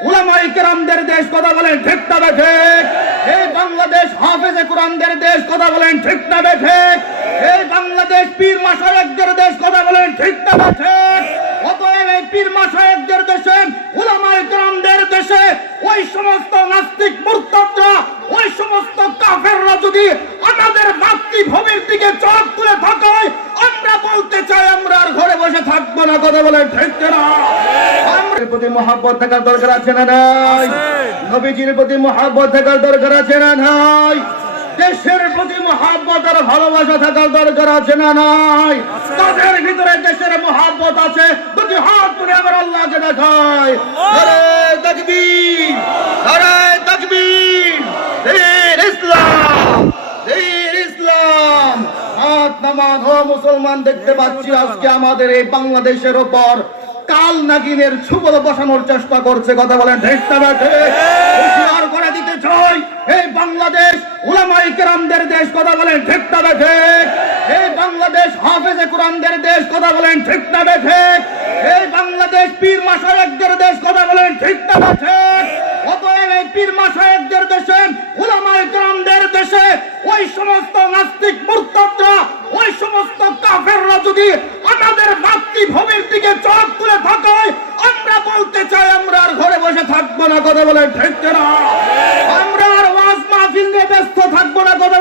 উলামাই কেরামদের দেশ কথা বলেন ঠিক না ঠিক? এই বাংলাদেশ হাফেজে কোরআনদের দেশ কথা বলেন ঠিক না ঠিক? এই বাংলাদেশ পীর মাসায়েকদের দেশ কথা বলেন ঠিক না ঠিক? অতএব এই পীর মাসায়েকদের দেশে উলামাই কেরামদের দেশে ওই সমস্ত নাস্তিক মুরতাদরা ওই সমস্ত কাফেররা যদি আমাদের মাতৃভূমির দিকে চোখ তুলে থাকায় আমরা বলতে চাই আমরা আর ঘরে বসে থাকব না কথা বলে ঠিক না প্রতি মহাব্বত থাকার দরকার আছে না নাই? নবীজির প্রতি মহাব্বত থাকার দরকার আছে না নাই? দেশের প্রতি মহাব্বত আর ভালোবাসা থাকার দরকার আছে না নাই? তাদের ভিতরে দেশের মহাব্বত আছে। দুটি হাত তুলে আমার আল্লাহকে দেখায় আরে তাকবীর আরে তাকবীর। দীন ইসলাম দীন ইসলাম। হাত নামান ও মুসলমান দেখতে পাচ্ছি আজকে আমাদের এই বাংলাদেশের ওপর কাল নাগিনের ছুবল বসানোর চেষ্টা করছে, কথা বলেন করে দিতে চাই। এই বাংলাদেশ কেরামদের দেশ, কথা বলেন এই বাংলাদেশ কোরআনদের দেশ, কথা বলেন এই বাংলাদেশ পীর দেশ, কথা বলেন অতএব এই পীর দেশে কেরামদের দেশে ওই সমস্ত নাস্তিক মুরতাদরা ওই সমস্ত কাফেররা যদি আমাদের মাতৃভূমির দিকে চোখ তুলে থাকায় আমরা বলতে চাই, আমরা আর ঘরে বসে থাকব না, কথা বলে ঠিক না আমরা আর ওয়াজ মাহফিল নিয়ে ব্যস্ত থাকব না, কথা